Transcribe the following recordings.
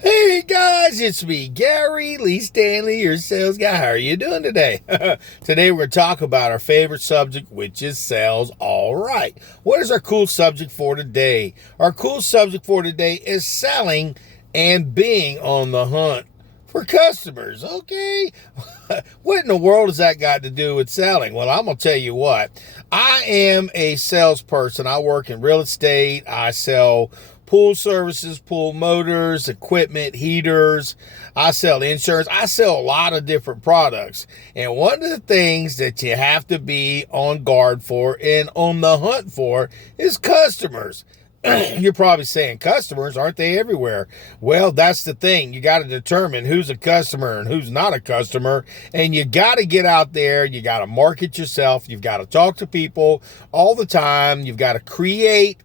Hey guys, it's me, Gary Lee Stanley, your sales guy. How are you doing today? Today we're going to talk about our favorite subject, which is sales. All right. What is our cool subject for today? Our cool subject for today is selling and being on the hunt for customers. Okay. What in the world has that got to do with selling? Well, I'm going to tell you what. I am a salesperson. I work in real estate. I sell pool services, pool motors, equipment, heaters. I sell insurance. I sell a lot of different products. And one of the things that you have to be on guard for and on the hunt for is customers. You're probably saying, customers, aren't they everywhere? Well, that's the thing. You got to determine who's a customer and who's not a customer. And you got to get out there. You got to market yourself. You've got to talk to people all the time. You've got to create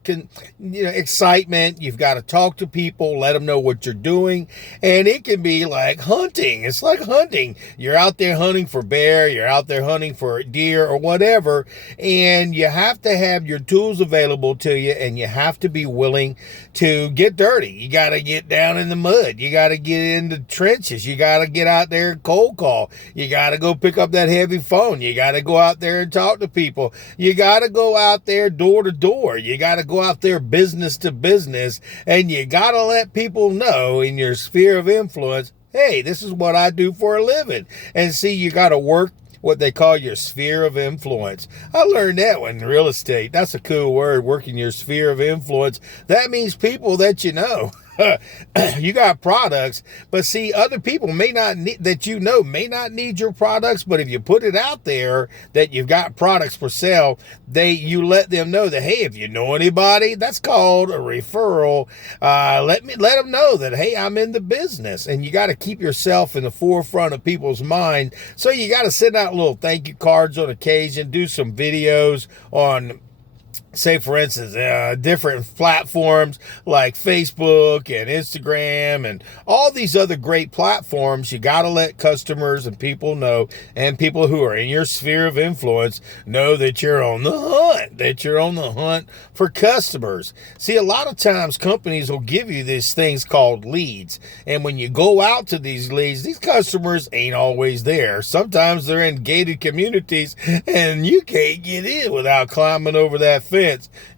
excitement. You've got to talk to people, let them know what you're doing. And it can be like hunting. It's like hunting. You're out there hunting for bear. You're out there hunting for deer or whatever. And you have to have your tools available to you, and you have to be willing to get dirty. You got to get down in the mud. You got to get in the trenches. You got to get out there and cold call. You got to go pick up that heavy phone. You got to go out there and talk to people. You got to go out there door to door. You got to go out there business to business, and you got to let people know in your sphere of influence, hey, this is what I do for a living. And see, you got to work what they call your sphere of influence. I learned that one in real estate. That's a cool word, working your sphere of influence. That means people that you know. You got products, but see, other people may not need may not need your products, but if you put it out there that you've got products for sale, you let them know that, hey, if you know anybody, that's called a referral. Let them know that, hey, I'm in the business. And you got to keep yourself in the forefront of people's mind. So you got to send out little thank you cards on occasion, do some videos on, say, for instance, different platforms like Facebook and Instagram and all these other great platforms. You got to let customers and people know, and people who are in your sphere of influence know that you're on the hunt for customers. See, a lot of times companies will give you these things called leads. And when you go out to these leads, these customers ain't always there. Sometimes they're in gated communities and you can't get in without climbing over that fence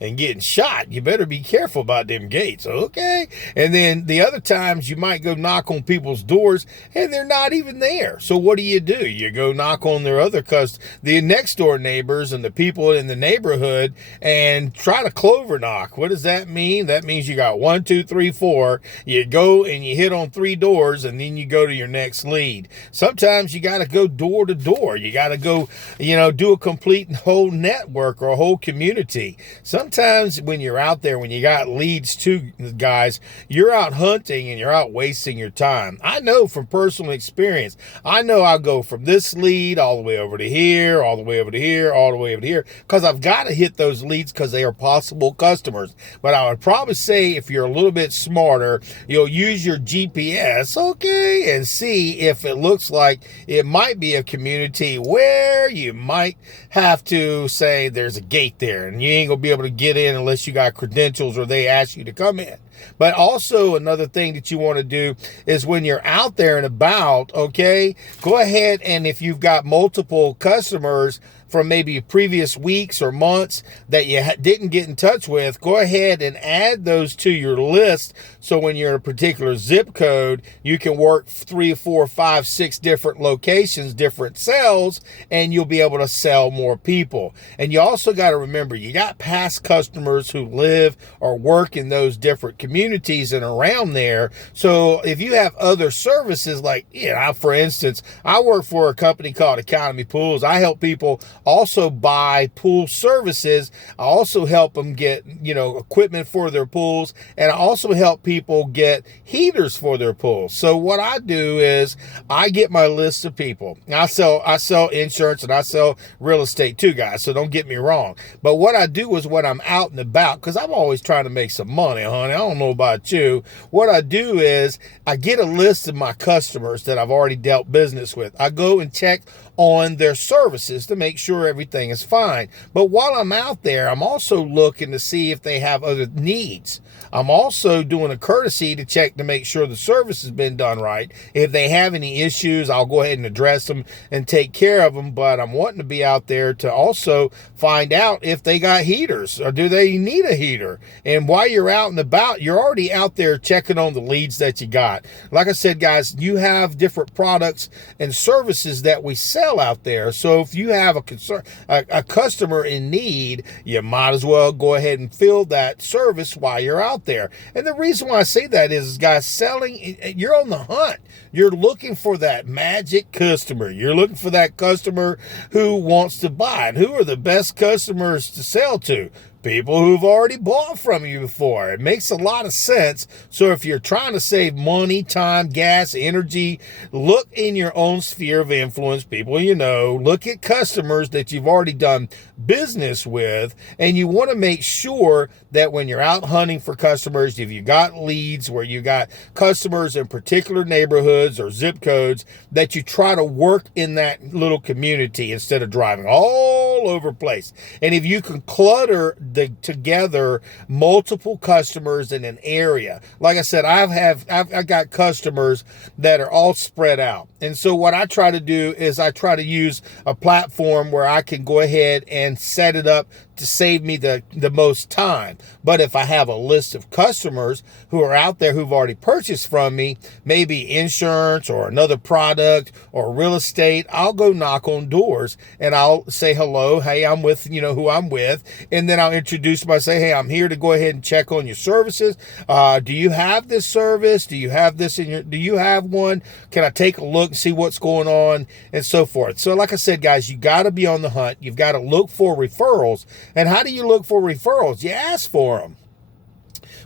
and getting shot. You better be careful about them gates, okay? And then the other times you might go knock on people's doors and they're not even there. So what do? You go knock on the next door neighbors and the people in the neighborhood and try to clover knock. What does that mean? That means you got 1, 2, 3, 4. You go and you hit on 3 doors and then you go to your next lead. Sometimes you got to go door to door. You got to go, do a complete whole network or a whole community. Sometimes when you're out there, when you got leads too, guys, you're out hunting and you're out wasting your time. I know from personal experience. I know I'll go from this lead all the way over to here, all the way over to here, all the way over to here, because I've got to hit those leads because they are possible customers. But I would probably say if you're a little bit smarter, you'll use your GPS, okay, and see if it looks like it might be a community where you might have to say there's a gate there and you ain't gonna be able to get in unless you got credentials or they ask you to come in. But also another thing that you want to do is when you're out there and about, okay, go ahead, and if you've got multiple customers from maybe previous weeks or months that you didn't get in touch with, go ahead and add those to your list. So when you're in a particular zip code, you can work 3, 4, 5, 6 different locations, different cells, and you'll be able to sell more people. And you also got to remember, you got past customers who live or work in those different communities and around there. So if you have other services, like, for instance, I work for a company called Economy Pools. I help people also buy pool services. I also help them get, equipment for their pools. And I also help people get heaters for their pools. So what I do is I get my list of people. I sell insurance and I sell real estate too, guys. So don't get me wrong. But what I do is when I'm out and about, because I'm always trying to make some money, honey. I don't know about you. What I do is I get a list of my customers that I've already dealt business with. I go and check on their services to make sure everything is fine. But while I'm out there, I'm also looking to see if they have other needs. I'm also doing a courtesy to check to make sure the service has been done right. If they have any issues, I'll go ahead and address them and take care of them. But I'm wanting to be out there to also find out if they got heaters or do they need a heater. And while you're out and about, you're already out there checking on the leads that you got. Like I said, guys, you have different products and services that we sell out there. So if you have a customer in need, you might as well go ahead and fill that service while you're out there. And the reason why I say that is, guys, selling, you're on the hunt. You're looking for that magic customer. You're looking for that customer who wants to buy. And who are the best customers to sell to? People who've already bought from you before. It makes a lot of sense. So if you're trying to save money, time, gas, energy, look in your own sphere of influence, people you know, look at customers that you've already done business with, and you want to make sure that when you're out hunting for customers, if you got leads where you got customers in particular neighborhoods or zip codes, that you try to work in that little community instead of driving all over the place. And if you can clutter together multiple customers in an area, like I said, I've got customers that are all spread out. And so what I try to do is I try to use a platform where I can go ahead and set it up to save me the most time. But if I have a list of customers who are out there who've already purchased from me, maybe insurance or another product or real estate, I'll go knock on doors and I'll say hello. Hey, I'm with, who I'm with. And then I'll introduce myself, say, hey, I'm here to go ahead and check on your services. Do you have this service? Do you have this do you have one? Can I take a look and see what's going on and so forth? So like I said, guys, you got to be on the hunt. You've got to look for referrals. And how do you look for referrals? You ask for them.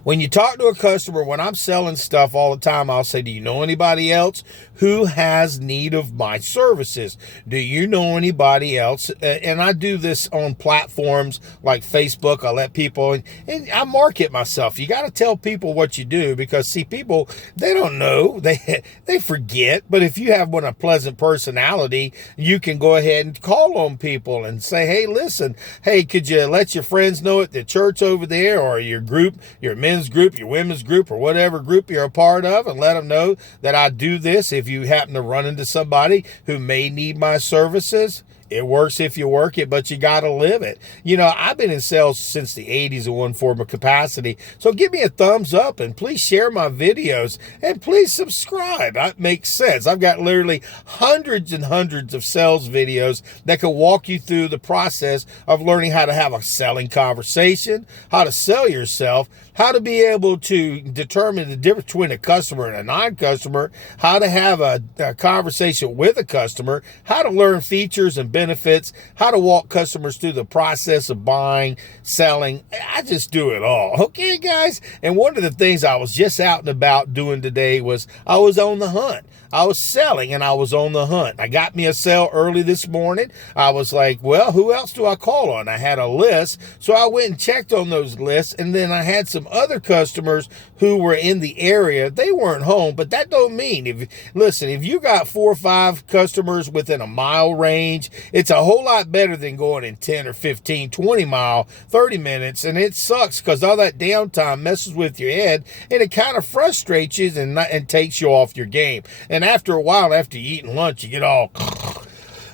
When you talk to a customer, when I'm selling stuff all the time, I'll say, do you know anybody else who has need of my services? Do you know anybody else? And I do this on platforms like Facebook. I let people, and I market myself. You got to tell people what you do because, see, people, they don't know. They forget. But if you have a pleasant personality, you can go ahead and call on people and say, hey, listen, hey, could you let your friends know at the church over there or your group, your men's group, your women's group, or whatever group you're a part of, and let them know that I do this. If you happen to run into somebody who may need my services, it works if you work it, but you got to live it. I've been in sales since the 80s in one form of capacity. So give me a thumbs up and please share my videos and please subscribe. That makes sense. I've got literally hundreds and hundreds of sales videos that can walk you through the process of learning how to have a selling conversation, how to sell yourself, how to be able to determine the difference between a customer and a non-customer, how to have a conversation with a customer, how to learn features and benefits, how to walk customers through the process of buying, selling. I just do it all. Okay, guys? And one of the things I was just out and about doing today was I was on the hunt. I was selling and I was on the hunt. I got me a sale early this morning. I was like, well, who else do I call on? I had a list. So I went and checked on those lists. And then I had some other customers who were in the area. They weren't home, but that don't mean, if you got 4 or 5 customers within a mile range, it's a whole lot better than going in 10 or 15, 20 mile, 30 minutes. And it sucks because all that downtime messes with your head and it kind of frustrates you and takes you off your game. And after a while, after you eating lunch, you get all,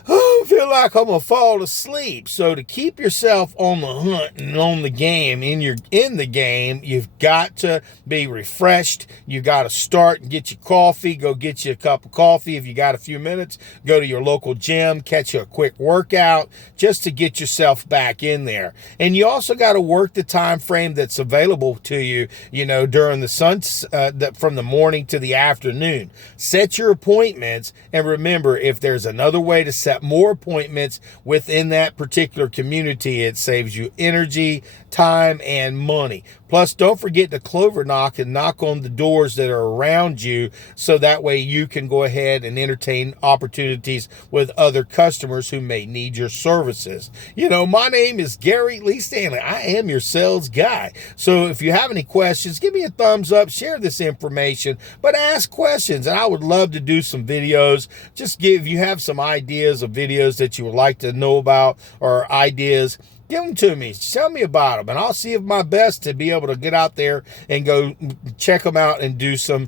I feel like I'm gonna fall asleep. So to keep yourself on the hunt and on the game, in the game, you've got to be refreshed. You got to start and get your coffee. Go get you a cup of coffee. If you got a few minutes, go to your local gym, catch you a quick workout just to get yourself back in there. And you also got to work the time frame that's available to you, during the from the morning to the afternoon. Set your appointments, and remember, if there's another way to set more appointments within that particular community. It saves you energy, time, and money. Plus, don't forget to clover knock and knock on the doors that are around you, so that way you can go ahead and entertain opportunities with other customers who may need your services. You know, my name is Gary Lee Stanley. I am your sales guy. So if you have any questions, give me a thumbs up, share this information, but ask questions, and I would love to do some videos. Just if you have some ideas of videos that you would like to know about, or ideas, give them to me. Tell me about them, and I'll see my best to be able to get out there and go check them out and do some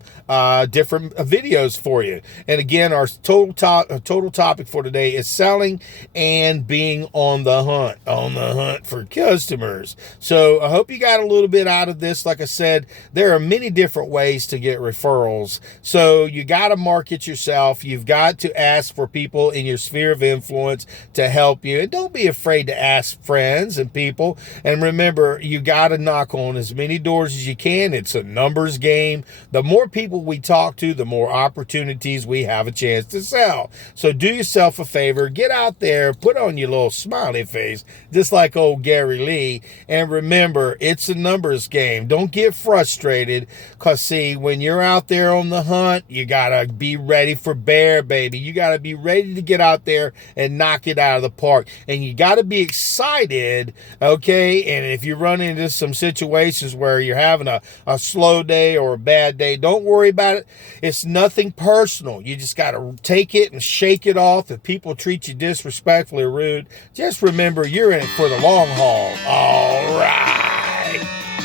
different videos for you. And again, our total topic for today is selling and being on the hunt for customers. So I hope you got a little bit out of this. Like I said, there are many different ways to get referrals. So you got to market yourself. You've got to ask for people in your sphere of influence to help you, and don't be afraid to ask friends and people. And remember, you got to knock on as many doors as you can. It's a numbers game. The more people we talk to, the more opportunities we have a chance to sell. So do yourself a favor, get out there, put on your little smiley face, just like old Gary Lee, and remember, it's a numbers game. Don't get frustrated, because see, when you're out there on the hunt, you got to be ready for bear, baby. You got to be ready to get out there and knock it out of the park. And you got to be excited, okay? And if you run into some situations where you're having a slow day or a bad day, don't worry about it. It's nothing personal. You just got to take it and shake it off. If people treat you disrespectfully or rude, just remember, you're in it for the long haul. All right.